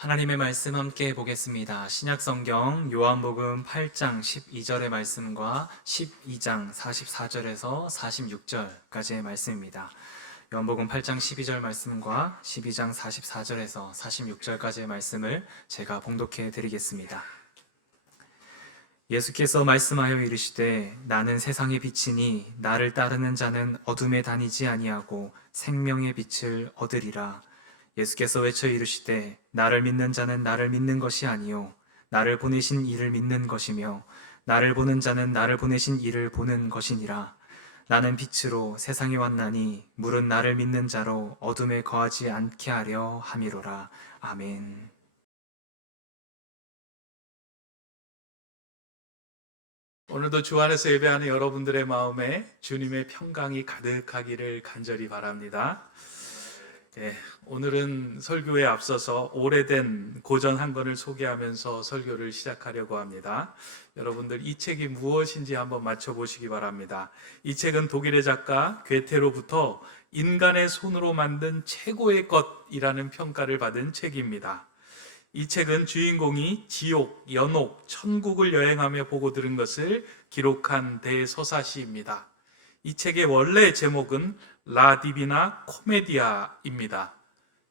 하나님의 말씀 함께 보겠습니다. 신약성경 요한복음 8장 12절의 말씀과 12장 44절에서 46절까지의 말씀입니다. 요한복음 8장 12절 말씀과 12장 44절에서 46절까지의 말씀을 제가 봉독해 드리겠습니다. 예수께서 말씀하여 이르시되 나는 세상의 빛이니 나를 따르는 자는 어둠에 다니지 아니하고 생명의 빛을 얻으리라. 예수께서 외쳐 이르시되 나를 믿는 자는 나를 믿는 것이 아니요 나를 보내신 이를 믿는 것이며 나를 보는 자는 나를 보내신 이를 보는 것이니라. 나는 빛으로 세상에 왔나니 물은 나를 믿는 자로 어둠에 거하지 않게 하려 함이로라. 아멘. 오늘도 주 안에서 예배하는 여러분들의 마음에 주님의 평강이 가득하기를 간절히 바랍니다. 오늘은 설교에 앞서서 오래된 고전 한 권을 소개하면서 설교를 시작하려고 합니다. 여러분들 이 책이 무엇인지 한번 맞춰보시기 바랍니다. 이 책은 독일의 작가 괴테로부터 인간의 손으로 만든 최고의 것이라는 평가를 받은 책입니다. 이 책은 주인공이 지옥, 연옥, 천국을 여행하며 보고 들은 것을 기록한 대서사시입니다. 이 책의 원래 제목은 라 디비나 코메디아입니다.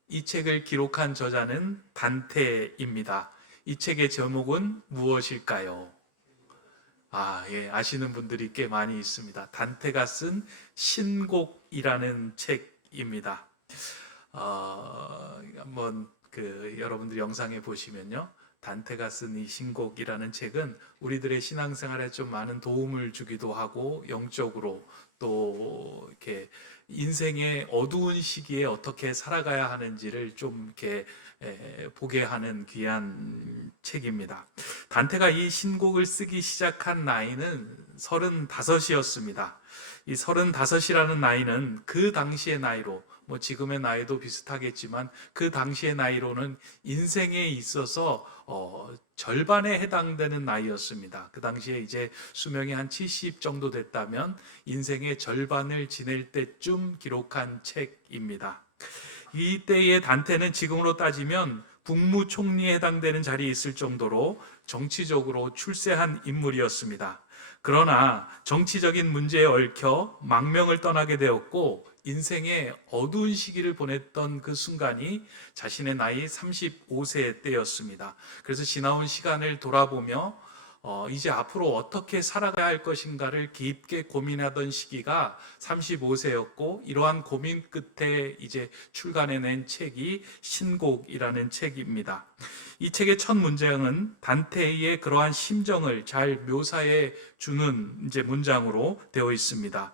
이 책을 기록한 저자는 단테입니다. 이 책의 제목은 무엇일까요? 아시는 분들이 꽤 많이 있습니다. 단테가 쓴 신곡이라는 책입니다. 한번 여러분들 영상에 보시면요, 단테가 쓴 이 신곡이라는 책은 우리들의 신앙생활에 좀 많은 도움을 주기도 하고 영적으로 또 이렇게 인생의 어두운 시기에 어떻게 살아가야 하는지를 좀 이렇게 보게 하는 귀한 책입니다. 단테가 이 신곡을 쓰기 시작한 나이는 35이었습니다. 이 35이라는 나이는 그 당시의 나이로, 지금의 나이도 비슷하겠지만 그 당시의 나이로는 인생에 있어서 절반에 해당되는 나이였습니다. 그 당시에 이제 수명이 한 70 정도 됐다면 인생의 절반을 지낼 때쯤 기록한 책입니다. 이때의 단테는 지금으로 따지면 국무총리에 해당되는 자리에 있을 정도로 정치적으로 출세한 인물이었습니다. 그러나 정치적인 문제에 얽혀 망명을 떠나게 되었고 인생의 어두운 시기를 보냈던 그 순간이 자신의 나이 35세 때였습니다. 그래서 지나온 시간을 돌아보며 이제 앞으로 어떻게 살아가야 할 것인가를 깊게 고민하던 시기가 35세였고 이러한 고민 끝에 이제 출간해낸 책이 신곡이라는 책입니다. 이 책의 첫 문장은 단테의 그러한 심정을 잘 묘사해 주는 이제 문장으로 되어 있습니다.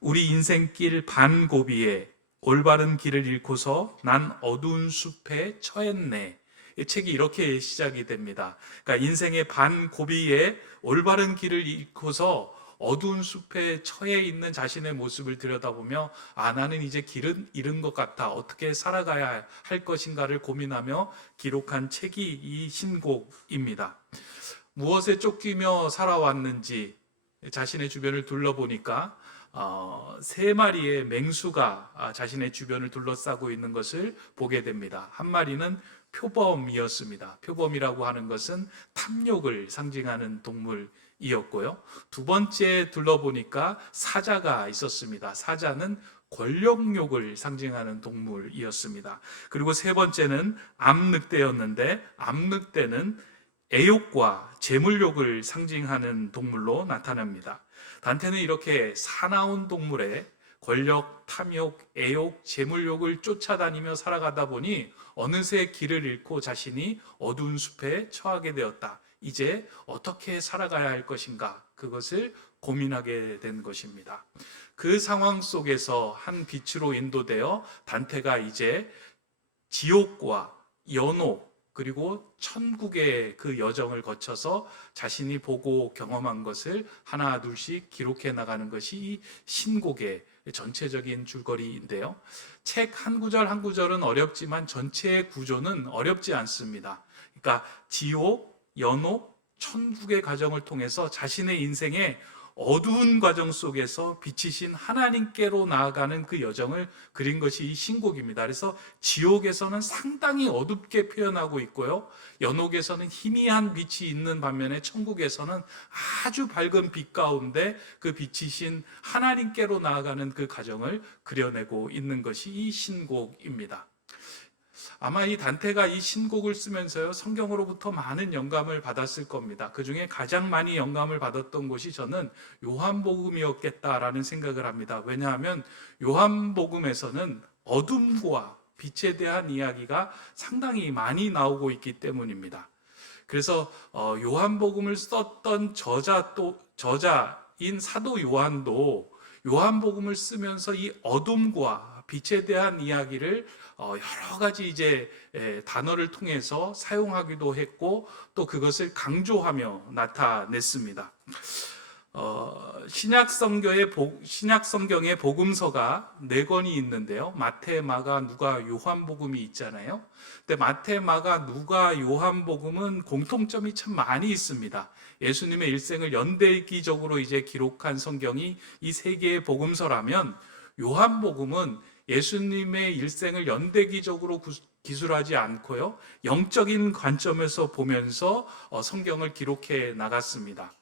우리 인생길 반고비에 올바른 길을 잃고서 난 어두운 숲에 처했네. 이 책이 이렇게 시작이 됩니다. 그러니까 인생의 반고비에 올바른 길을 잃고서 어두운 숲에 처해 있는 자신의 모습을 들여다보며 나는 이제 길은 잃은 것 같아. 어떻게 살아가야 할 것인가를 고민하며 기록한 책이 이 신곡입니다. 무엇에 쫓기며 살아왔는지 자신의 주변을 둘러보니까 3마리의 맹수가 자신의 주변을 둘러싸고 있는 것을 보게 됩니다. 한 마리는 표범이었습니다. 표범이라고 하는 것은 탐욕을 상징하는 동물이었고요. 두 번째 둘러보니까 사자가 있었습니다. 사자는 권력욕을 상징하는 동물이었습니다. 그리고 세 번째는 암늑대였는데 암늑대는 애욕과 재물욕을 상징하는 동물로 나타납니다. 단테는 이렇게 사나운 동물의 권력, 탐욕, 애욕, 재물욕을 쫓아다니며 살아가다 보니 어느새 길을 잃고 자신이 어두운 숲에 처하게 되었다. 이제 어떻게 살아가야 할 것인가? 그것을 고민하게 된 것입니다. 그 상황 속에서 한 빛으로 인도되어 단테가 이제 지옥과 연옥 그리고 천국의 그 여정을 거쳐서 자신이 보고 경험한 것을 하나 둘씩 기록해 나가는 것이 이 신곡의 전체적인 줄거리인데요. 책 한 구절 한 구절은 어렵지만 전체의 구조는 어렵지 않습니다. 그러니까 지옥, 연옥, 천국의 과정을 통해서 자신의 인생에 어두운 과정 속에서 빛이신 하나님께로 나아가는 그 여정을 그린 것이 이 신곡입니다. 그래서 지옥에서는 상당히 어둡게 표현하고 있고요. 연옥에서는 희미한 빛이 있는 반면에 천국에서는 아주 밝은 빛 가운데 그 빛이신 하나님께로 나아가는 그 과정을 그려내고 있는 것이 이 신곡입니다. 아마 이 단테가 이 신곡을 쓰면서요, 성경으로부터 많은 영감을 받았을 겁니다. 그 중에 가장 많이 영감을 받았던 곳이 저는 요한복음이었겠다라는 생각을 합니다. 왜냐하면 요한복음에서는 어둠과 빛에 대한 이야기가 상당히 많이 나오고 있기 때문입니다. 그래서 요한복음을 썼던 저자인 사도 요한도 요한복음을 쓰면서 이 어둠과 빛에 대한 이야기를 여러 가지 이제 단어를 통해서 사용하기도 했고 또 그것을 강조하며 나타냈습니다. 신약 성경의 복음서가 4권이 있는데요. 마태, 마가, 누가, 요한복음이 있잖아요. 근데 마태, 마가, 누가, 요한복음은 공통점이 참 많이 있습니다. 예수님의 일생을 연대기적으로 이제 기록한 성경이 이 3개의 복음서라면 요한복음은 예수님의 일생을 연대기적으로 기술하지 않고요, 영적인 관점에서 보면서 성경을 기록해 나갔습니다.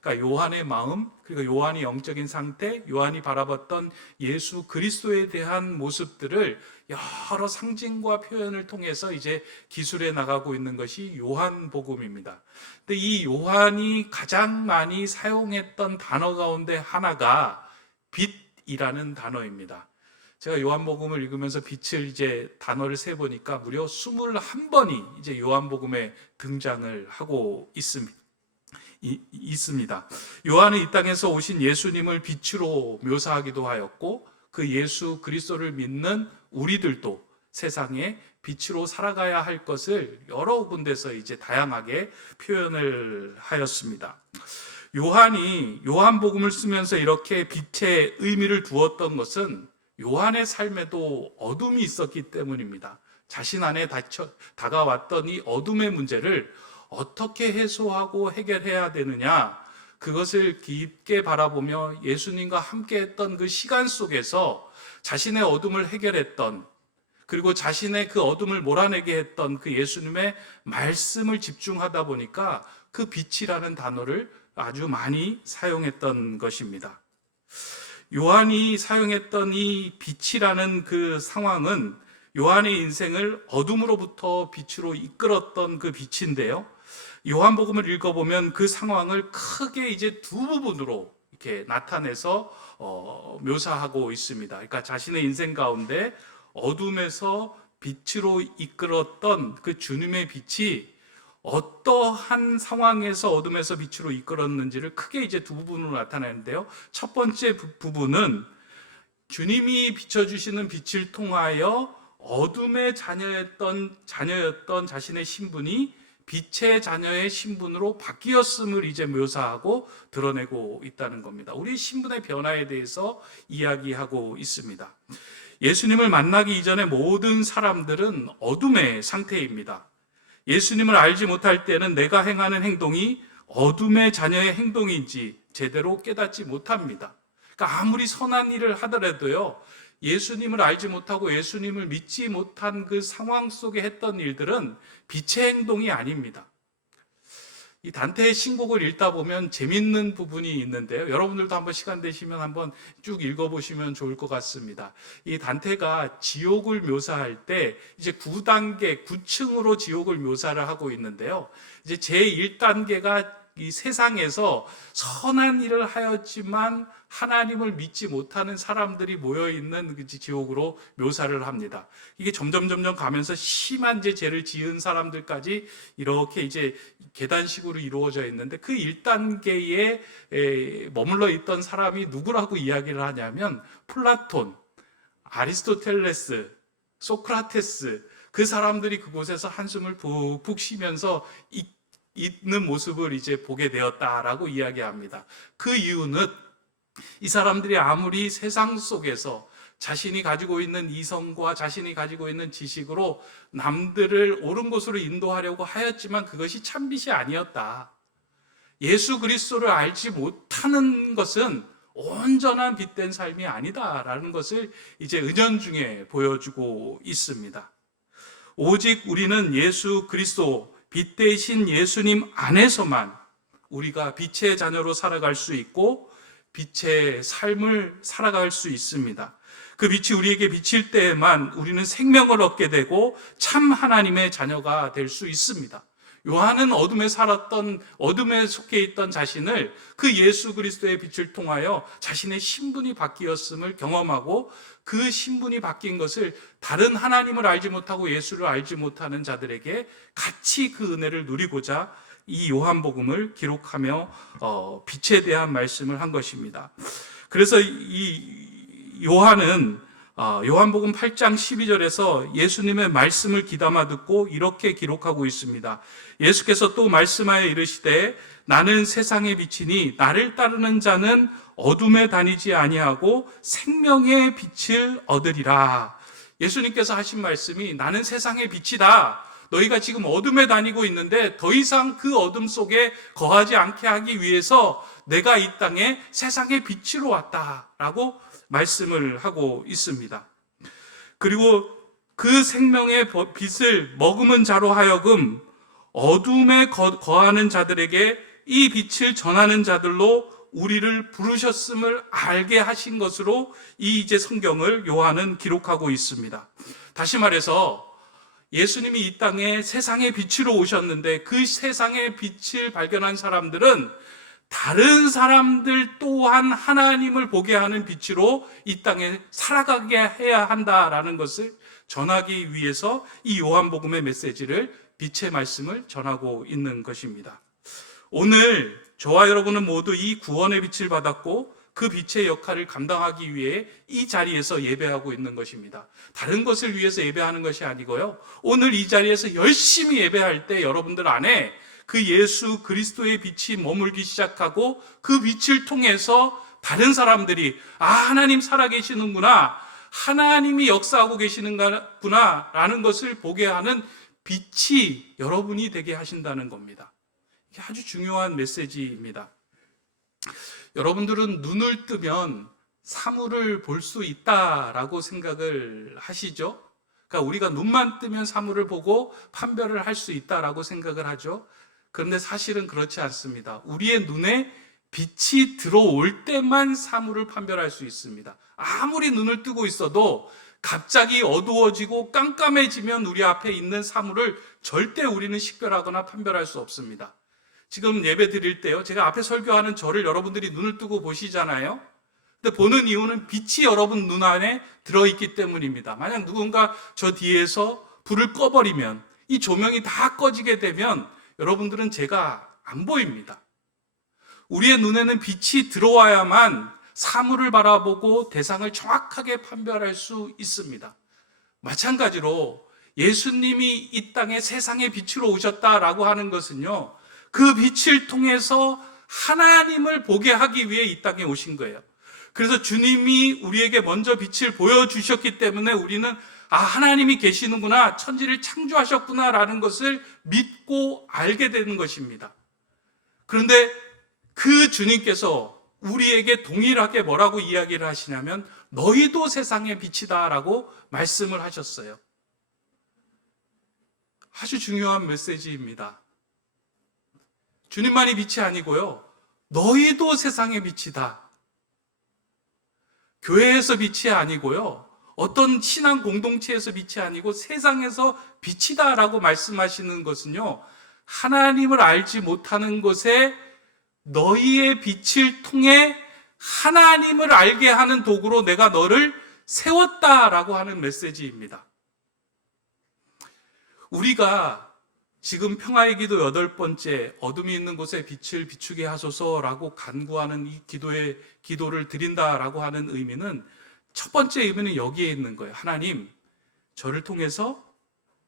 그러니까 요한의 마음, 그리고 요한의 영적인 상태, 요한이 바라봤던 예수 그리스도에 대한 모습들을 여러 상징과 표현을 통해서 이제 기술해 나가고 있는 것이 요한복음입니다. 근데 이 요한이 가장 많이 사용했던 단어 가운데 하나가 빛이라는 단어입니다. 제가 요한복음을 읽으면서 빛을 이제 단어를 세 보니까 무려 21번이 이제 요한복음에 등장을 하고 있습니다. 요한은 이 땅에서 오신 예수님을 빛으로 묘사하기도 하였고 그 예수 그리스도를 믿는 우리들도 세상에 빛으로 살아가야 할 것을 여러 군데서 이제 다양하게 표현을 하였습니다. 요한이 요한복음을 쓰면서 이렇게 빛의 의미를 두었던 것은 요한의 삶에도 어둠이 있었기 때문입니다. 자신 안에 다가왔던 이 어둠의 문제를 어떻게 해소하고 해결해야 되느냐, 그것을 깊게 바라보며 예수님과 함께 했던 그 시간 속에서 자신의 어둠을 해결했던, 그리고 자신의 그 어둠을 몰아내게 했던 그 예수님의 말씀을 집중하다 보니까 그 빛이라는 단어를 아주 많이 사용했던 것입니다. 요한이 사용했던 이 빛이라는 그 상황은 요한의 인생을 어둠으로부터 빛으로 이끌었던 그 빛인데요. 요한복음을 읽어보면 그 상황을 크게 이제 두 부분으로 이렇게 나타내서 묘사하고 있습니다. 그러니까 자신의 인생 가운데 어둠에서 빛으로 이끌었던 그 주님의 빛이 어떠한 상황에서 어둠에서 빛으로 이끌었는지를 크게 이제 두 부분으로 나타내는데요. 첫 번째 부분은 주님이 비춰주시는 빛을 통하여 어둠의 자녀였던 자신의 신분이 빛의 자녀의 신분으로 바뀌었음을 이제 묘사하고 드러내고 있다는 겁니다. 우리 신분의 변화에 대해서 이야기하고 있습니다. 예수님을 만나기 이전에 모든 사람들은 어둠의 상태입니다. 예수님을 알지 못할 때는 내가 행하는 행동이 어둠의 자녀의 행동인지 제대로 깨닫지 못합니다. 그러니까 아무리 선한 일을 하더라도요, 예수님을 알지 못하고 예수님을 믿지 못한 그 상황 속에 했던 일들은 빛의 행동이 아닙니다. 이 단테의 신곡을 읽다 보면 재밌는 부분이 있는데요. 여러분들도 한번 시간 되시면 한번 쭉 읽어보시면 좋을 것 같습니다. 이 단테가 지옥을 묘사할 때 이제 9단계, 9층으로 지옥을 묘사를 하고 있는데요. 이제 제1단계가 이 세상에서 선한 일을 하였지만 하나님을 믿지 못하는 사람들이 모여있는 그 지옥으로 묘사를 합니다. 이게 점점 가면서 심한 죄를 지은 사람들까지 이렇게 이제 계단식으로 이루어져 있는데 그 1단계에 머물러 있던 사람이 누구라고 이야기를 하냐면 플라톤, 아리스토텔레스, 소크라테스, 그 사람들이 그곳에서 한숨을 푹푹 쉬면서 있는 모습을 이제 보게 되었다라고 이야기합니다. 그 이유는 이 사람들이 아무리 세상 속에서 자신이 가지고 있는 이성과 자신이 가지고 있는 지식으로 남들을 옳은 곳으로 인도하려고 하였지만 그것이 참빛이 아니었다. 예수 그리스도를 알지 못하는 것은 온전한 빛된 삶이 아니다라는 것을 이제 은연중에 보여주고 있습니다. 오직 우리는 예수 그리스도, 빛 대신 예수님 안에서만 우리가 빛의 자녀로 살아갈 수 있고 빛의 삶을 살아갈 수 있습니다. 그 빛이 우리에게 비칠 때에만 우리는 생명을 얻게 되고 참 하나님의 자녀가 될 수 있습니다. 요한은 어둠에 살았던, 어둠에 속해 있던 자신을 그 예수 그리스도의 빛을 통하여 자신의 신분이 바뀌었음을 경험하고 그 신분이 바뀐 것을 다른 하나님을 알지 못하고 예수를 알지 못하는 자들에게 같이 그 은혜를 누리고자 이 요한복음을 기록하며 빛에 대한 말씀을 한 것입니다. 그래서 이 요한은 요한복음 8장 12절에서 예수님의 말씀을 귀담아 듣고 이렇게 기록하고 있습니다. 예수께서 또 말씀하여 이르시되 나는 세상의 빛이니 나를 따르는 자는 어둠에 다니지 아니하고 생명의 빛을 얻으리라. 예수님께서 하신 말씀이 나는 세상의 빛이다. 너희가 지금 어둠에 다니고 있는데 더 이상 그 어둠 속에 거하지 않게 하기 위해서 내가 이 땅에 세상의 빛으로 왔다라고 말씀을 하고 있습니다. 그리고 그 생명의 빛을 머금은 자로 하여금 어둠에 거하는 자들에게 이 빛을 전하는 자들로 우리를 부르셨음을 알게 하신 것으로 이 이제 성경을 요한은 기록하고 있습니다. 다시 말해서 예수님이 이 땅에 세상의 빛으로 오셨는데 그 세상의 빛을 발견한 사람들은 다른 사람들 또한 하나님을 보게 하는 빛으로 이 땅에 살아가게 해야 한다라는 것을 전하기 위해서 이 요한복음의 메시지를 빛의 말씀을 전하고 있는 것입니다. 오늘 저와 여러분은 모두 이 구원의 빛을 받았고 그 빛의 역할을 감당하기 위해 이 자리에서 예배하고 있는 것입니다. 다른 것을 위해서 예배하는 것이 아니고요. 오늘 이 자리에서 열심히 예배할 때 여러분들 안에 그 예수 그리스도의 빛이 머물기 시작하고 그 빛을 통해서 다른 사람들이 하나님 살아계시는구나, 하나님이 역사하고 계시는구나 라는 것을 보게 하는 빛이 여러분이 되게 하신다는 겁니다. 이게 아주 중요한 메시지입니다. 여러분들은 눈을 뜨면 사물을 볼 수 있다라고 생각을 하시죠? 그러니까 우리가 눈만 뜨면 사물을 보고 판별을 할 수 있다라고 생각을 하죠. 그런데 사실은 그렇지 않습니다. 우리의 눈에 빛이 들어올 때만 사물을 판별할 수 있습니다. 아무리 눈을 뜨고 있어도 갑자기 어두워지고 깜깜해지면 우리 앞에 있는 사물을 절대 우리는 식별하거나 판별할 수 없습니다. 지금 예배 드릴 때요, 제가 앞에 설교하는 저를 여러분들이 눈을 뜨고 보시잖아요. 근데 보는 이유는 빛이 여러분 눈 안에 들어있기 때문입니다. 만약 누군가 저 뒤에서 불을 꺼버리면, 이 조명이 다 꺼지게 되면 여러분들은 제가 안 보입니다. 우리의 눈에는 빛이 들어와야만 사물을 바라보고 대상을 정확하게 판별할 수 있습니다. 마찬가지로 예수님이 이 땅에 세상의 빛으로 오셨다라고 하는 것은요, 그 빛을 통해서 하나님을 보게 하기 위해 이 땅에 오신 거예요. 그래서 주님이 우리에게 먼저 빛을 보여주셨기 때문에 우리는 하나님이 계시는구나, 천지를 창조하셨구나 라는 것을 믿고 알게 되는 것입니다. 그런데 그 주님께서 우리에게 동일하게 뭐라고 이야기를 하시냐면 너희도 세상의 빛이다 라고 말씀을 하셨어요. 아주 중요한 메시지입니다. 주님만이 빛이 아니고요, 너희도 세상의 빛이다. 교회에서 빛이 아니고요, 어떤 신앙 공동체에서 빛이 아니고 세상에서 빛이다라고 말씀하시는 것은요, 하나님을 알지 못하는 것에 너희의 빛을 통해 하나님을 알게 하는 도구로 내가 너를 세웠다라고 하는 메시지입니다. 우리가 지금 평화의 기도 8번째, 어둠이 있는 곳에 빛을 비추게 하소서라고 간구하는 이 기도를 드린다라고 하는 의미는, 첫 번째 의미는 여기에 있는 거예요. 하나님, 저를 통해서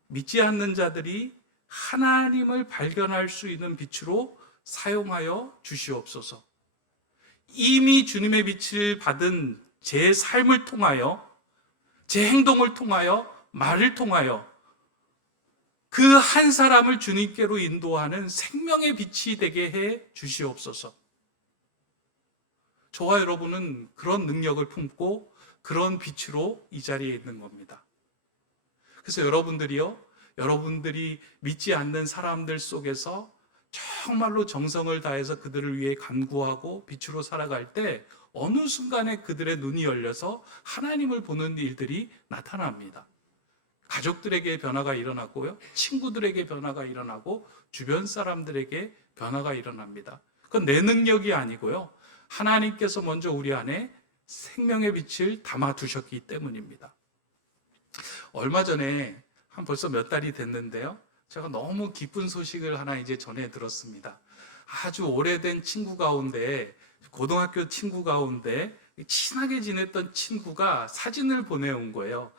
믿지 않는 자들이 하나님을 발견할 수 있는 빛으로 사용하여 주시옵소서. 이미 주님의 빛을 받은 제 삶을 통하여, 제 행동을 통하여, 말을 통하여 그 한 사람을 주님께로 인도하는 생명의 빛이 되게 해 주시옵소서. 저와 여러분은 그런 능력을 품고 그런 빛으로 이 자리에 있는 겁니다. 그래서 여러분들이 믿지 않는 사람들 속에서 정말로 정성을 다해서 그들을 위해 간구하고 빛으로 살아갈 때 어느 순간에 그들의 눈이 열려서 하나님을 보는 일들이 나타납니다. 가족들에게 변화가 일어나고요, 친구들에게 변화가 일어나고 주변 사람들에게 변화가 일어납니다. 그건 내 능력이 아니고요, 하나님께서 먼저 우리 안에 생명의 빛을 담아 두셨기 때문입니다. 얼마 전에 한 벌써 몇 달이 됐는데요, 제가 너무 기쁜 소식을 하나 이제 전해 들었습니다. 아주 오래된 친구 가운데, 고등학교 친구 가운데 친하게 지냈던 친구가 사진을 보내온 거예요.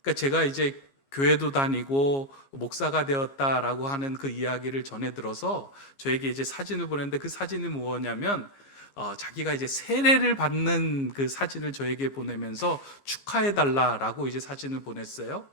그러니까 제가 이제 교회도 다니고 목사가 되었다라고 하는 그 이야기를 전해 들어서 저에게 이제 사진을 보냈는데, 그 사진이 뭐냐면 자기가 이제 세례를 받는 그 사진을 저에게 보내면서 축하해 달라라고 이제 사진을 보냈어요.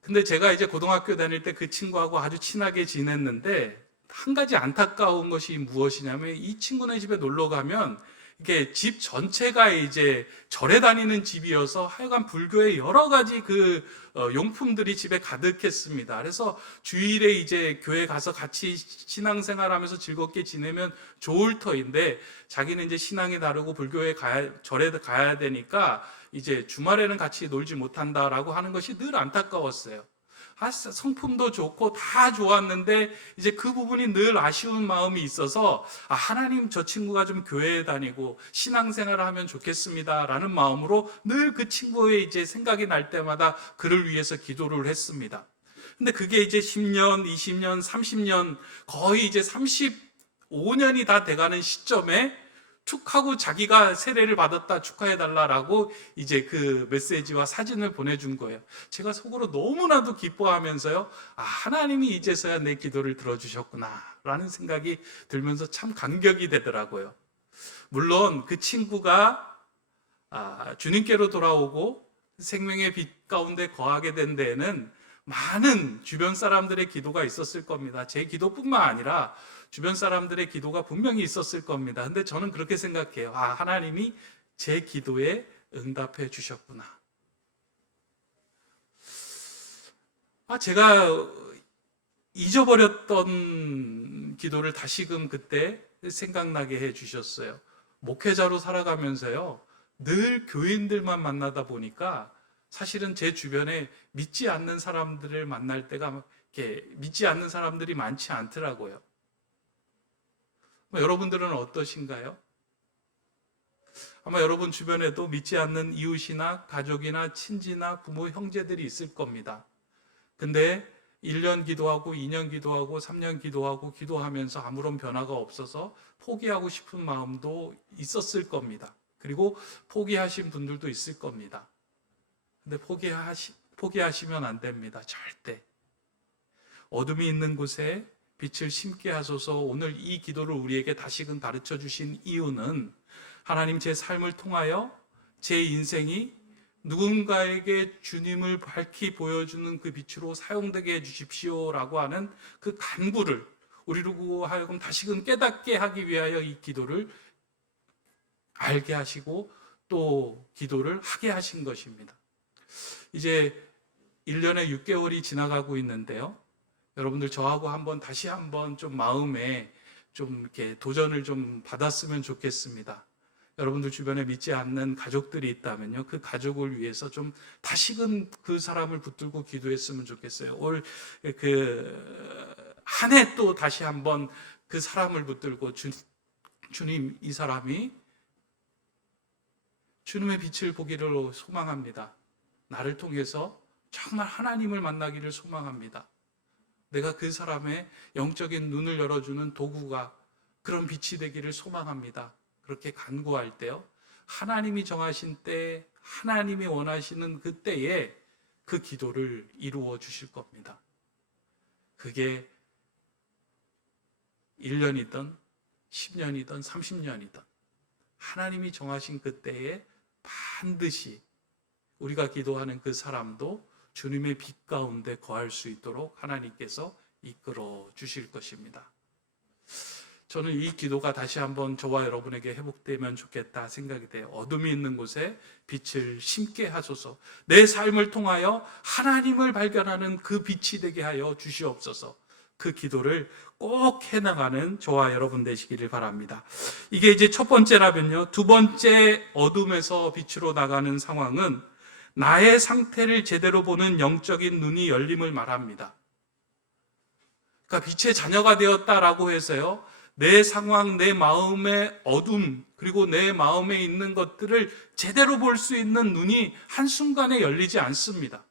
근데 제가 이제 고등학교 다닐 때 그 친구하고 아주 친하게 지냈는데, 한 가지 안타까운 것이 무엇이냐면, 이 친구네 집에 놀러 가면 이게 집 전체가 이제 절에 다니는 집이어서 하여간 불교의 여러 가지 그 용품들이 집에 가득했습니다. 그래서 주일에 이제 교회 가서 같이 신앙생활하면서 즐겁게 지내면 좋을 터인데, 자기는 이제 신앙이 다르고 불교에 절에 가야 되니까 이제 주말에는 같이 놀지 못한다라고 하는 것이 늘 안타까웠어요. 성품도 좋고 다 좋았는데 이제 그 부분이 늘 아쉬운 마음이 있어서, 하나님, 저 친구가 좀 교회에 다니고 신앙생활을 하면 좋겠습니다라는 마음으로 늘 그 친구의 이제 생각이 날 때마다 그를 위해서 기도를 했습니다. 근데 그게 이제 10년, 20년, 30년, 거의 이제 35년이 다 돼가는 시점에 툭 하고 자기가 세례를 받았다, 축하해달라라고 이제 그 메시지와 사진을 보내준 거예요. 제가 속으로 너무나도 기뻐하면서요, 하나님이 이제서야 내 기도를 들어주셨구나 라는 생각이 들면서 참 감격이 되더라고요. 물론 그 친구가 주님께로 돌아오고 생명의 빛 가운데 거하게 된 데에는 많은 주변 사람들의 기도가 있었을 겁니다. 제 기도뿐만 아니라 주변 사람들의 기도가 분명히 있었을 겁니다. 근데 저는 그렇게 생각해요. 하나님이 제 기도에 응답해 주셨구나. 제가 잊어버렸던 기도를 다시금 그때 생각나게 해 주셨어요. 목회자로 살아가면서요, 늘 교인들만 만나다 보니까 사실은 제 주변에 믿지 않는 사람들을 만날 때가 이렇게 믿지 않는 사람들이 많지 않더라고요. 여러분들은 어떠신가요? 아마 여러분 주변에도 믿지 않는 이웃이나 가족이나 친지나 부모, 형제들이 있을 겁니다. 근데 1년 기도하고 2년 기도하고 3년 기도하면서 아무런 변화가 없어서 포기하고 싶은 마음도 있었을 겁니다. 그리고 포기하신 분들도 있을 겁니다. 근데 포기하시면 안 됩니다. 절대. 어둠이 있는 곳에 빛을 심게 하소서. 오늘 이 기도를 우리에게 다시금 가르쳐 주신 이유는, 하나님, 제 삶을 통하여 제 인생이 누군가에게 주님을 밝히 보여주는 그 빛으로 사용되게 해주십시오라고 하는 그 간구를 우리로 하여금 다시금 깨닫게 하기 위하여 이 기도를 알게 하시고 또 기도를 하게 하신 것입니다. 이제 1년에 6개월이 지나가고 있는데요, 여러분들 저하고 다시 한번 좀 마음에 좀 이렇게 도전을 좀 받았으면 좋겠습니다. 여러분들 주변에 믿지 않는 가족들이 있다면요, 그 가족을 위해서 좀 다시금 그 사람을 붙들고 기도했으면 좋겠어요. 올 한 해 또 다시 한번 그 사람을 붙들고 주님, 이 사람이 주님의 빛을 보기를 소망합니다. 나를 통해서 정말 하나님을 만나기를 소망합니다. 내가 그 사람의 영적인 눈을 열어주는 도구가, 그런 빛이 되기를 소망합니다. 그렇게 간구할 때요, 하나님이 정하신 때, 하나님이 원하시는 그 때에 그 기도를 이루어 주실 겁니다. 그게 1년이든 10년이든 30년이든 하나님이 정하신 그 때에 반드시 우리가 기도하는 그 사람도 주님의 빛 가운데 거할 수 있도록 하나님께서 이끌어 주실 것입니다. 저는 이 기도가 다시 한번 저와 여러분에게 회복되면 좋겠다 생각이 돼요. 어둠이 있는 곳에 빛을 심게 하소서. 내 삶을 통하여 하나님을 발견하는 그 빛이 되게 하여 주시옵소서. 그 기도를 꼭 해나가는 저와 여러분 되시기를 바랍니다. 이게 이제 첫 번째라면요. 두 번째 어둠에서 빛으로 나가는 상황은 나의 상태를 제대로 보는 영적인 눈이 열림을 말합니다. 그러니까 빛의 자녀가 되었다라고 해서요. 내 상황, 내 마음의 어둠, 그리고 내 마음에 있는 것들을 제대로 볼 수 있는 눈이 한순간에 열리지 않습니다.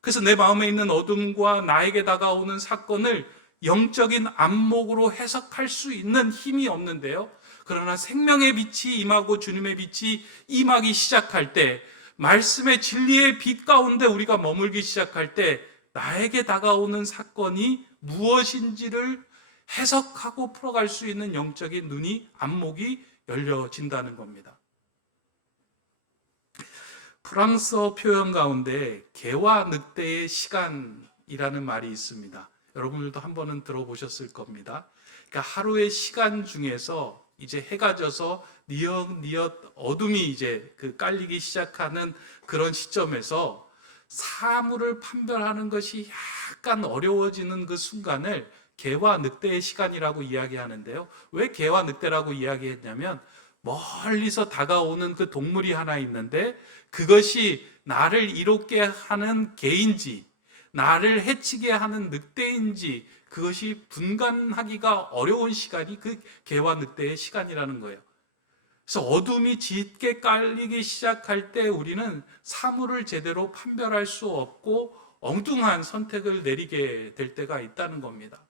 그래서 내 마음에 있는 어둠과 나에게 다가오는 사건을 영적인 안목으로 해석할 수 있는 힘이 없는데요. 그러나 생명의 빛이 임하고 주님의 빛이 임하기 시작할 때, 말씀의 진리의 빛 가운데 우리가 머물기 시작할 때 나에게 다가오는 사건이 무엇인지를 해석하고 풀어갈 수 있는 영적인 눈이, 안목이 열려진다는 겁니다. 프랑스어 표현 가운데 개와 늑대의 시간이라는 말이 있습니다. 여러분들도 한 번은 들어보셨을 겁니다. 그러니까 하루의 시간 중에서 이제 해가 져서 니엇니엇 어둠이 이제 깔리기 시작하는 그런 시점에서 사물을 판별하는 것이 약간 어려워지는 그 순간을 개와 늑대의 시간이라고 이야기하는데요. 왜 개와 늑대라고 이야기했냐면 멀리서 다가오는 그 동물이 하나 있는데 그것이 나를 이롭게 하는 개인지 나를 해치게 하는 늑대인지 그것이 분간하기가 어려운 시간이 그 개와 늑대의 시간이라는 거예요. 그래서 어둠이 짙게 깔리기 시작할 때 우리는 사물을 제대로 판별할 수 없고 엉뚱한 선택을 내리게 될 때가 있다는 겁니다.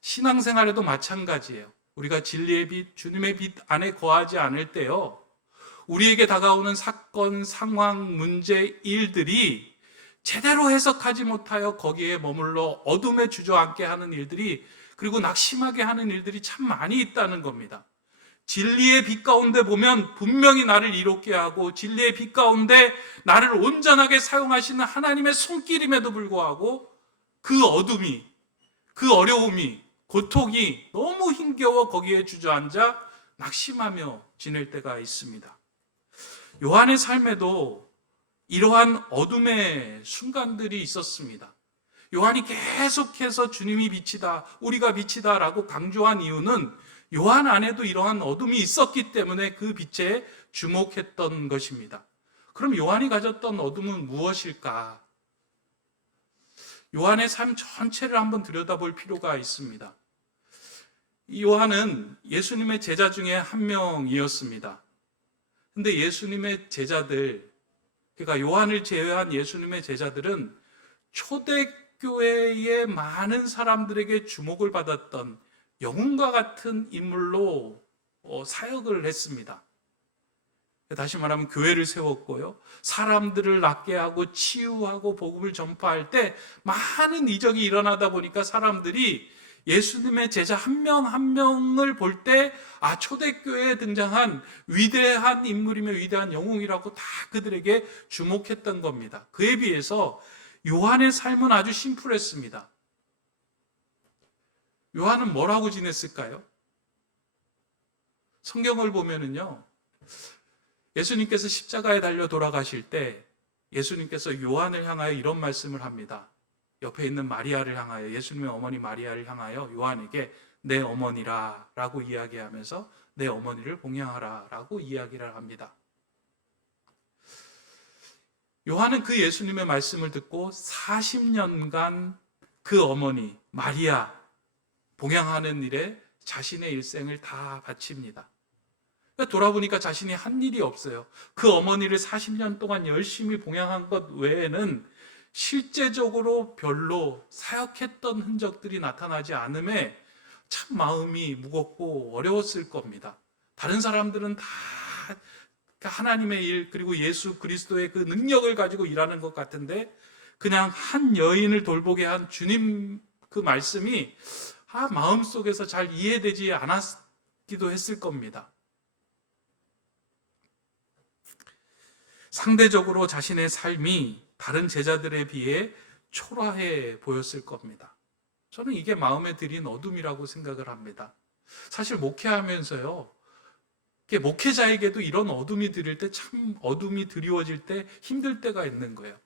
신앙생활에도 마찬가지예요. 우리가 진리의 빛, 주님의 빛 안에 거하지 않을 때요. 우리에게 다가오는 사건, 상황, 문제, 일들이 제대로 해석하지 못하여 거기에 머물러 어둠에 주저앉게 하는 일들이, 그리고 낙심하게 하는 일들이 참 많이 있다는 겁니다. 진리의 빛 가운데 보면 분명히 나를 이롭게 하고 진리의 빛 가운데 나를 온전하게 사용하시는 하나님의 손길임에도 불구하고 그 어둠이, 그 어려움이, 고통이 너무 힘겨워 거기에 주저앉아 낙심하며 지낼 때가 있습니다. 요한의 삶에도 이러한 어둠의 순간들이 있었습니다. 요한이 계속해서 주님이 빛이다, 우리가 빛이다 라고 강조한 이유는 요한 안에도 이러한 어둠이 있었기 때문에 그 빛에 주목했던 것입니다. 그럼 요한이 가졌던 어둠은 무엇일까? 요한의 삶 전체를 한번 들여다볼 필요가 있습니다. 이 요한은 예수님의 제자 중에 한 명이었습니다. 근데 예수님의 제자들, 그러니까 요한을 제외한 예수님의 제자들은 초대교회의 많은 사람들에게 주목을 받았던 영웅과 같은 인물로 사역을 했습니다. 다시 말하면 교회를 세웠고요. 사람들을 낫게 하고 치유하고 복음을 전파할 때 많은 이적이 일어나다 보니까 사람들이 예수님의 제자 한 명 한 명을 볼 때 초대교회에 등장한 위대한 인물이며 위대한 영웅이라고 다 그들에게 주목했던 겁니다. 그에 비해서 요한의 삶은 아주 심플했습니다. 요한은 뭐라고 지냈을까요? 성경을 보면은요, 예수님께서 십자가에 달려 돌아가실 때 예수님께서 요한을 향하여 이런 말씀을 합니다. 옆에 있는 마리아를 향하여, 예수님의 어머니 마리아를 향하여 요한에게 내 어머니라 라고 이야기하면서 내 어머니를 봉양하라 라고 이야기를 합니다. 요한은 그 예수님의 말씀을 듣고 40년간 그 어머니 마리아 봉양하는 일에 자신의 일생을 다 바칩니다. 돌아보니까 자신이 한 일이 없어요. 그 어머니를 40년 동안 열심히 봉양한 것 외에는 실제적으로 별로 사역했던 흔적들이 나타나지 않음에 참 마음이 무겁고 어려웠을 겁니다. 다른 사람들은 다 하나님의 일, 그리고 예수 그리스도의 그 능력을 가지고 일하는 것 같은데 그냥 한 여인을 돌보게 한 주님 그 말씀이 마음속에서 잘 이해되지 않았기도 했을 겁니다. 상대적으로 자신의 삶이 다른 제자들에 비해 초라해 보였을 겁니다. 저는 이게 마음에 들인 어둠이라고 생각을 합니다. 사실 목회하면서요, 이게 목회자에게도 이런 어둠이 들일 때 참 어둠이 드리워질 때 힘들 때가 있는 거예요.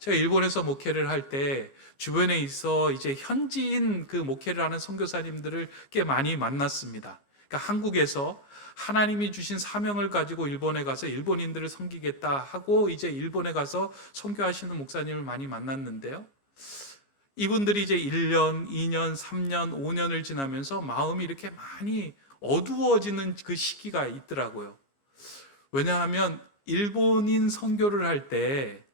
제가 일본에서 목회를 할 때 주변에 있어 이제 현지인 그 목회를 하는 선교사님들을 꽤 많이 만났습니다. 그러니까 한국에서 하나님이 주신 사명을 가지고 일본에 가서 일본인들을 섬기겠다 하고 이제 일본에 가서 선교하시는 목사님을 많이 만났는데요. 이분들이 이제 1년, 2년, 3년, 5년을 지나면서 마음이 이렇게 많이 어두워지는 그 시기가 있더라고요. 왜냐하면 일본인 선교를 할 때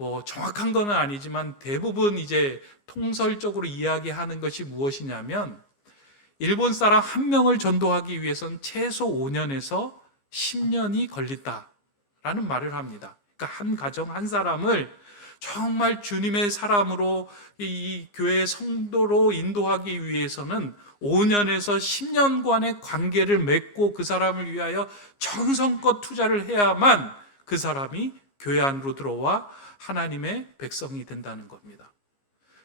뭐 정확한 건 아니지만 대부분 이제 통설적으로 이야기하는 것이 무엇이냐면 일본 사람 한 명을 전도하기 위해서는 최소 5년에서 10년이 걸린다라는 말을 합니다. 그러니까 한 가정 한 사람을 정말 주님의 사람으로 이 교회 성도로 인도하기 위해서는 5년에서 10년간의 관계를 맺고 그 사람을 위하여 정성껏 투자를 해야만 그 사람이 교회 안으로 들어와 하나님의 백성이 된다는 겁니다.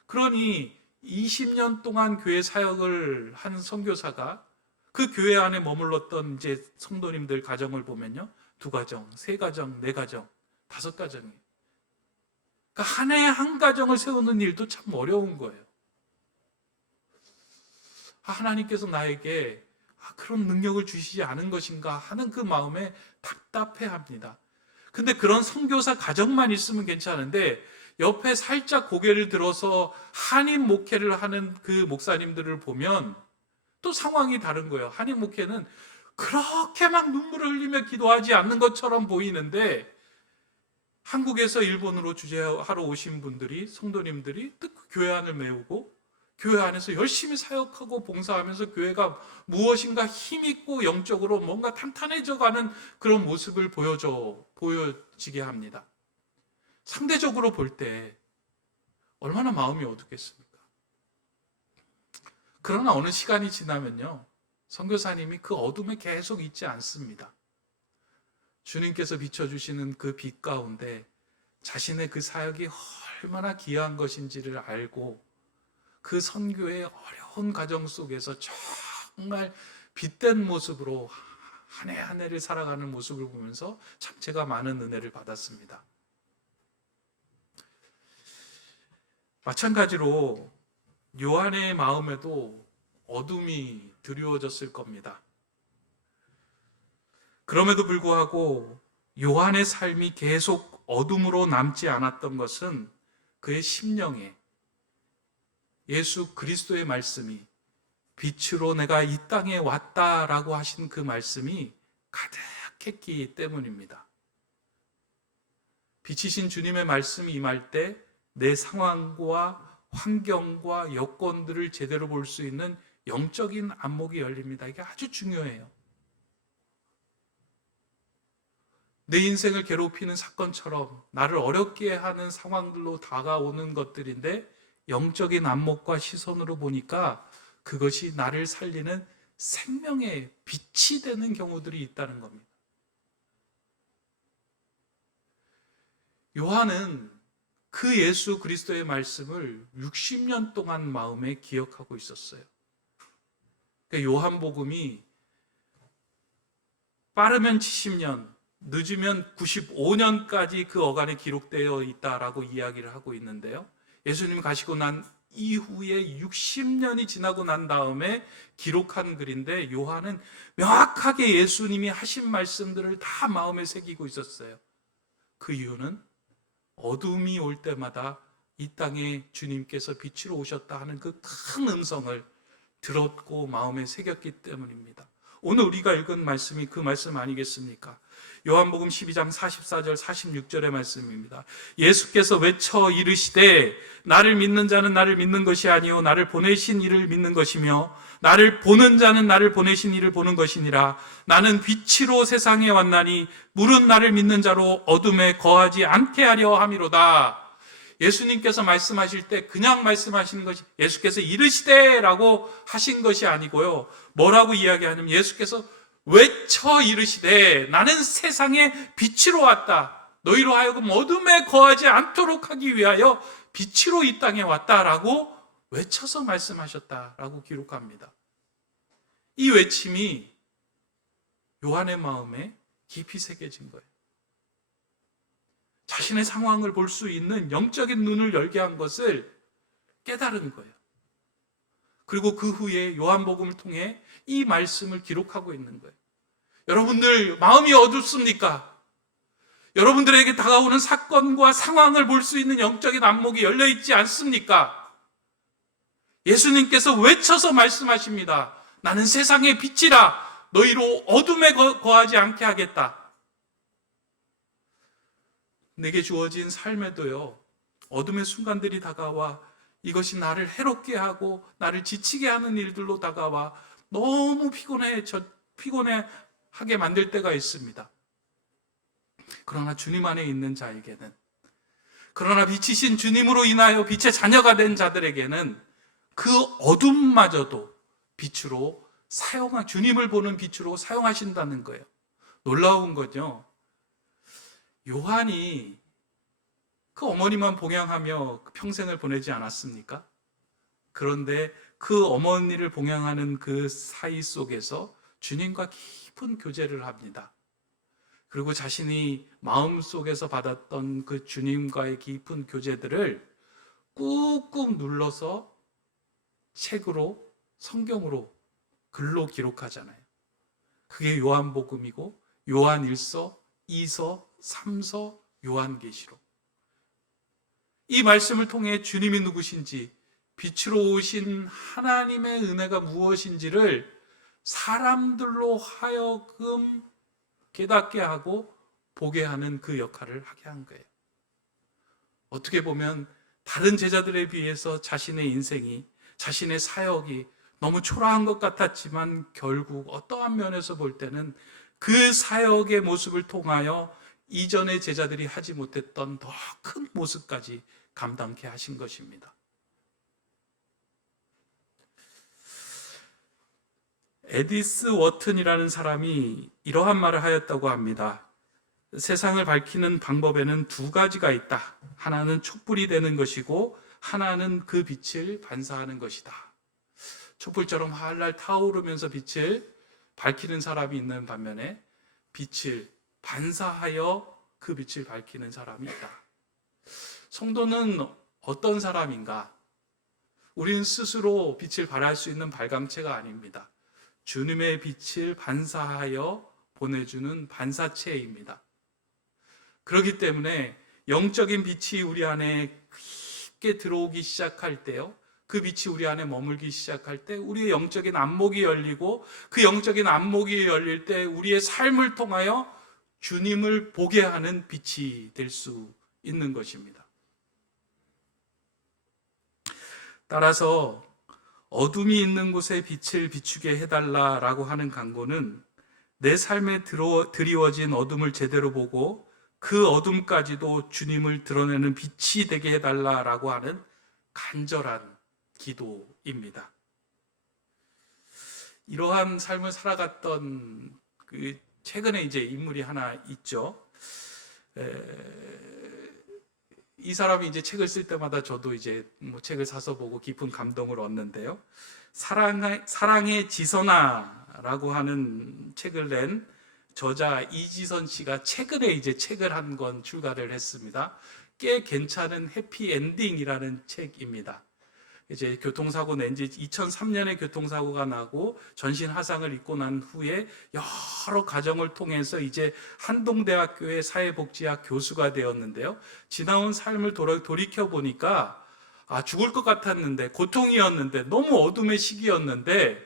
그러니 20년 동안 교회 사역을 한 선교사가 그 교회 안에 머물렀던 이제 성도님들 가정을 보면요, 2가정, 3가정, 4가정, 5가정이에요. 그러니까 한 해에 한 가정을 세우는 일도 참 어려운 거예요. 하나님께서 나에게 그런 능력을 주시지 않은 것인가 하는 그 마음에 답답해합니다. 근데 그런 선교사 가정만 있으면 괜찮은데 옆에 살짝 고개를 들어서 한인 목회를 하는 그 목사님들을 보면 또 상황이 다른 거예요. 한인 목회는 그렇게 막 눈물을 흘리며 기도하지 않는 것처럼 보이는데 한국에서 일본으로 주재하러 오신 분들이, 성도님들이 교회 안을 메우고 교회 안에서 열심히 사역하고 봉사하면서 교회가 무엇인가 힘있고 영적으로 뭔가 탄탄해져가는 그런 모습을 보여지게 합니다. 상대적으로 볼 때 얼마나 마음이 어둡겠습니까? 그러나 어느 시간이 지나면요, 선교사님이 그 어둠에 계속 있지 않습니다. 주님께서 비춰주시는 그 빛 가운데 자신의 그 사역이 얼마나 귀한 것인지를 알고 그 선교의 어려운 과정 속에서 정말 빛된 모습으로 한 해 한 해를 살아가는 모습을 보면서 참 제가 많은 은혜를 받았습니다. 마찬가지로 요한의 마음에도 어둠이 드리워졌을 겁니다. 그럼에도 불구하고 요한의 삶이 계속 어둠으로 남지 않았던 것은 그의 심령에 예수 그리스도의 말씀이 빛으로 내가 이 땅에 왔다라고 하신 그 말씀이 가득했기 때문입니다. 빛이신 주님의 말씀이 임할 때 내 상황과 환경과 여건들을 제대로 볼 수 있는 영적인 안목이 열립니다. 이게 아주 중요해요. 내 인생을 괴롭히는 사건처럼 나를 어렵게 하는 상황들로 다가오는 것들인데 영적인 안목과 시선으로 보니까 그것이 나를 살리는 생명의 빛이 되는 경우들이 있다는 겁니다. 요한은 그 예수 그리스도의 말씀을 60년 동안 마음에 기억하고 있었어요. 그러니까 요한복음이 빠르면 70년, 늦으면 95년까지 그 어간에 기록되어 있다라고 이야기를 하고 있는데요. 예수님 가시고 난 이후에 60년이 지나고 난 다음에 기록한 글인데 요한은 명확하게 예수님이 하신 말씀들을 다 마음에 새기고 있었어요. 그 이유는 어둠이 올 때마다 이 땅에 주님께서 빛으로 오셨다 하는 그 큰 음성을 들었고 마음에 새겼기 때문입니다. 오늘 우리가 읽은 말씀이 그 말씀 아니겠습니까? 요한복음 12장 44절 46절의 말씀입니다. 예수께서 외쳐 이르시되 나를 믿는 자는 나를 믿는 것이 아니요 나를 보내신 이를 믿는 것이며 나를 보는 자는 나를 보내신 이를 보는 것이니라. 나는 빛으로 세상에 왔나니 물은 나를 믿는 자로 어둠에 거하지 않게 하려 함이로다. 예수님께서 말씀하실 때 그냥 말씀하시는 것이 예수께서 이르시되라고 하신 것이 아니고요. 뭐라고 이야기하냐면 예수께서 외쳐 이르시되 나는 세상에 빛으로 왔다. 너희로 하여금 어둠에 거하지 않도록 하기 위하여 빛으로 이 땅에 왔다라고 외쳐서 말씀하셨다라고 기록합니다. 이 외침이 요한의 마음에 깊이 새겨진 거예요. 자신의 상황을 볼 수 있는 영적인 눈을 열게 한 것을 깨달은 거예요. 그리고 그 후에 요한복음을 통해 이 말씀을 기록하고 있는 거예요. 여러분들 마음이 어둡습니까? 여러분들에게 다가오는 사건과 상황을 볼 수 있는 영적인 안목이 열려 있지 않습니까? 예수님께서 외쳐서 말씀하십니다. 나는 세상의 빛이라. 너희로 어둠에 거하지 않게 하겠다. 내게 주어진 삶에도요, 어둠의 순간들이 다가와 이것이 나를 해롭게 하고 나를 지치게 하는 일들로 다가와 너무 피곤해하게 만들 때가 있습니다. 그러나 주님 안에 있는 자에게는, 그러나 빛이신 주님으로 인하여 빛의 자녀가 된 자들에게는 그 어둠마저도 빛으로 주님을 보는 빛으로 사용하신다는 거예요. 놀라운 거죠. 요한이 그 어머니만 봉양하며 평생을 보내지 않았습니까? 그런데 그 어머니를 봉양하는 그 사이 속에서 주님과 깊은 교제를 합니다. 그리고 자신이 마음속에서 받았던 그 주님과의 깊은 교제들을 꾹꾹 눌러서 책으로, 성경으로, 글로 기록하잖아요. 그게 요한복음이고 요한 1서, 2서, 3서, 요한계시록. 이 말씀을 통해 주님이 누구신지, 빛으로 오신 하나님의 은혜가 무엇인지를 사람들로 하여금 깨닫게 하고 보게 하는 그 역할을 하게 한 거예요. 어떻게 보면 다른 제자들에 비해서 자신의 인생이, 자신의 사역이 너무 초라한 것 같았지만 결국 어떠한 면에서 볼 때는 그 사역의 모습을 통하여 이전의 제자들이 하지 못했던 더 큰 모습까지 감당케 하신 것입니다. 에디스 워튼이라는 사람이 이러한 말을 하였다고 합니다. 세상을 밝히는 방법에는 두 가지가 있다. 하나는 촛불이 되는 것이고 하나는 그 빛을 반사하는 것이다. 촛불처럼 활활 타오르면서 빛을 밝히는 사람이 있는 반면에 빛을 반사하여 그 빛을 밝히는 사람이 있다. 성도는 어떤 사람인가? 우리는 스스로 빛을 발할 수 있는 발광체가 아닙니다. 주님의 빛을 반사하여 보내주는 반사체입니다. 그렇기 때문에 영적인 빛이 우리 안에 깊게 들어오기 시작할 때요, 그 빛이 우리 안에 머물기 시작할 때 우리의 영적인 안목이 열리고, 그 영적인 안목이 열릴 때 우리의 삶을 통하여 주님을 보게 하는 빛이 될 수 있는 것입니다. 따라서 어둠이 있는 곳에 빛을 비추게 해달라라고 하는 간구는 내 삶에 드리워진 어둠을 제대로 보고 그 어둠까지도 주님을 드러내는 빛이 되게 해달라라고 하는 간절한 기도입니다. 이러한 삶을 살아갔던 최근에 이제 인물이 하나 있죠. 이 사람이 이제 책을 쓸 때마다 저도 이제 책을 사서 보고 깊은 감동을 얻는데요. 사랑의 지선아라고 하는 책을 낸 저자 이지선 씨가 최근에 이제 책을 한 권 출간을 했습니다. 꽤 괜찮은 해피엔딩이라는 책입니다. 이제 교통사고 낸 지 2003년에 교통사고가 나고 전신 화상을 입고 난 후에 여러 과정을 통해서 이제 한동대학교의 사회복지학 교수가 되었는데요. 지나온 삶을 돌이켜 보니까 죽을 것 같았는데, 고통이었는데, 너무 어둠의 시기였는데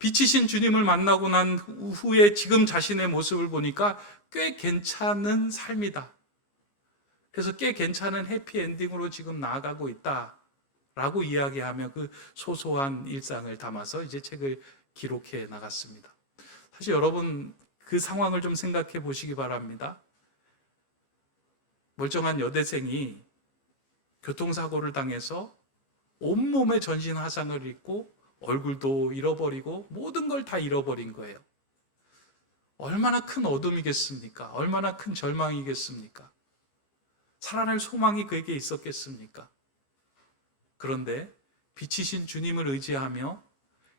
빛이신 주님을 만나고 난 후에 지금 자신의 모습을 보니까 꽤 괜찮은 삶이다. 그래서 꽤 괜찮은 해피엔딩으로 지금 나아가고 있다 라고 이야기하며 그 소소한 일상을 담아서 이제 책을 기록해 나갔습니다. 사실 여러분, 그 상황을 좀 생각해 보시기 바랍니다. 멀쩡한 여대생이 교통사고를 당해서 온몸에 전신 화상을 입고 얼굴도 잃어버리고 모든 걸 다 잃어버린 거예요. 얼마나 큰 어둠이겠습니까? 얼마나 큰 절망이겠습니까? 살아날 소망이 그에게 있었겠습니까? 그런데 빛이신 주님을 의지하며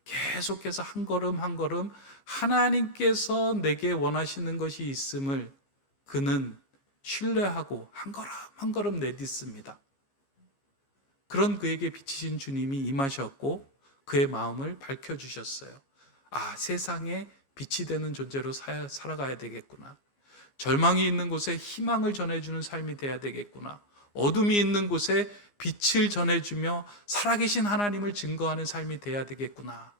계속해서 한 걸음 한 걸음 하나님께서 내게 원하시는 것이 있음을 그는 신뢰하고 한 걸음 한 걸음 내딛습니다. 그런 그에게 빛이신 주님이 임하셨고 그의 마음을 밝혀주셨어요. 아, 세상에 빛이 되는 존재로 살아가야 되겠구나. 절망이 있는 곳에 희망을 전해주는 삶이 돼야 되겠구나. 어둠이 있는 곳에 빛을 전해주며 살아계신 하나님을 증거하는 삶이 돼야 되겠구나.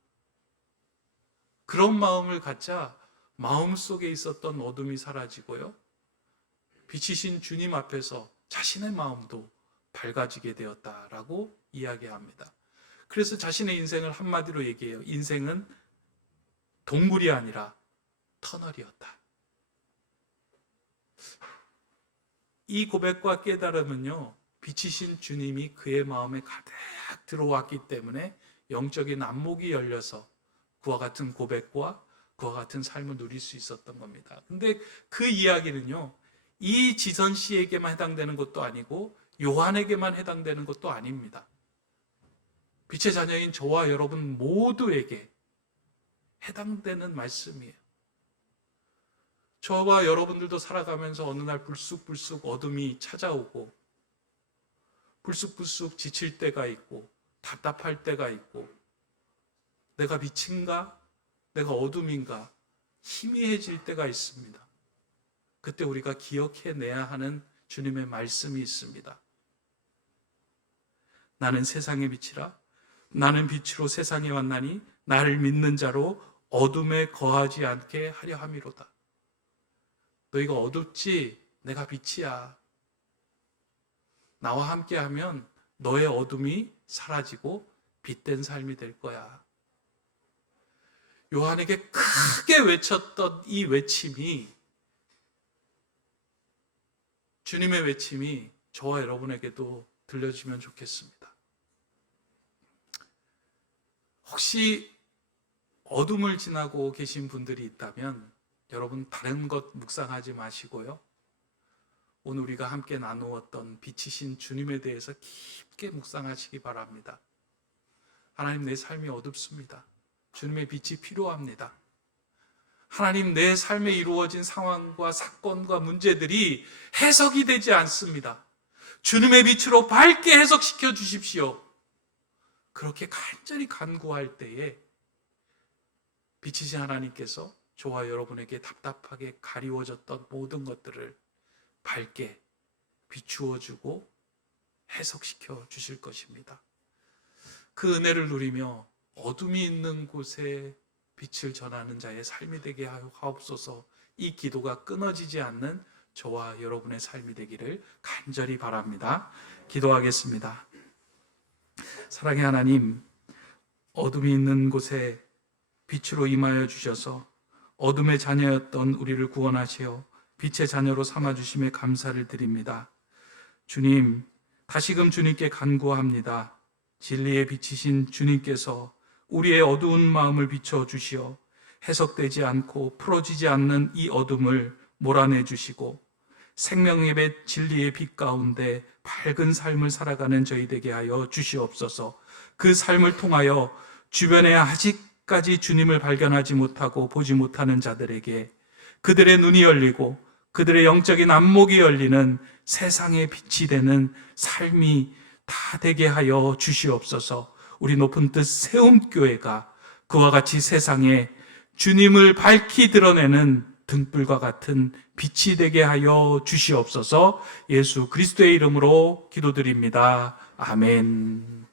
그런 마음을 갖자 마음속에 있었던 어둠이 사라지고요. 빛이신 주님 앞에서 자신의 마음도 밝아지게 되었다라고 이야기합니다. 그래서 자신의 인생을 한마디로 얘기해요. 인생은 동굴이 아니라 터널이었다. 이 고백과 깨달음은요, 빛이신 주님이 그의 마음에 가득 들어왔기 때문에 영적인 안목이 열려서 그와 같은 고백과 그와 같은 삶을 누릴 수 있었던 겁니다. 근데 그 이야기는요, 이 지선 씨에게만 해당되는 것도 아니고 요한에게만 해당되는 것도 아닙니다. 빛의 자녀인 저와 여러분 모두에게 해당되는 말씀이에요. 저와 여러분들도 살아가면서 어느 날 불쑥불쑥 어둠이 찾아오고 불쑥불쑥 지칠 때가 있고 답답할 때가 있고 내가 빛인가? 내가 어둠인가? 희미해질 때가 있습니다. 그때 우리가 기억해내야 하는 주님의 말씀이 있습니다. 나는 세상의 빛이라. 나는 빛으로 세상에 왔나니 나를 믿는 자로 어둠에 거하지 않게 하려 함이로다. 너희가 어둡지? 내가 빛이야. 나와 함께하면 너의 어둠이 사라지고 빛된 삶이 될 거야. 요한에게 크게 외쳤던 이 외침이, 주님의 외침이 저와 여러분에게도 들려주면 좋겠습니다. 혹시 어둠을 지나고 계신 분들이 있다면 여러분 다른 것 묵상하지 마시고요. 오늘 우리가 함께 나누었던 빛이신 주님에 대해서 깊게 묵상하시기 바랍니다. 하나님, 내 삶이 어둡습니다. 주님의 빛이 필요합니다. 하나님, 내 삶에 이루어진 상황과 사건과 문제들이 해석이 되지 않습니다. 주님의 빛으로 밝게 해석시켜 주십시오. 그렇게 간절히 간구할 때에 빛이신 하나님께서 저와 여러분에게 답답하게 가리워졌던 모든 것들을 밝게 비추어 주고 해석시켜 주실 것입니다. 그 은혜를 누리며 어둠이 있는 곳에 빛을 전하는 자의 삶이 되게 하옵소서. 이 기도가 끊어지지 않는 저와 여러분의 삶이 되기를 간절히 바랍니다. 기도하겠습니다. 사랑의 하나님, 어둠이 있는 곳에 빛으로 임하여 주셔서 어둠의 자녀였던 우리를 구원하시어 빛의 자녀로 삼아주심에 감사를 드립니다. 주님, 다시금 주님께 간구합니다. 진리의 빛이신 주님께서 우리의 어두운 마음을 비춰주시어 해석되지 않고 풀어지지 않는 이 어둠을 몰아내 주시고 생명의 빛, 진리의 빛 가운데 밝은 삶을 살아가는 저희 되게 하여 주시옵소서. 그 삶을 통하여 주변에 아직까지 주님을 발견하지 못하고 보지 못하는 자들에게 그들의 눈이 열리고 그들의 영적인 안목이 열리는 세상의 빛이 되는 삶이 다 되게 하여 주시옵소서. 우리 높은 뜻 세움교회가 그와 같이 세상에 주님을 밝히 드러내는 등불과 같은 빛이 되게 하여 주시옵소서. 예수 그리스도의 이름으로 기도드립니다. 아멘.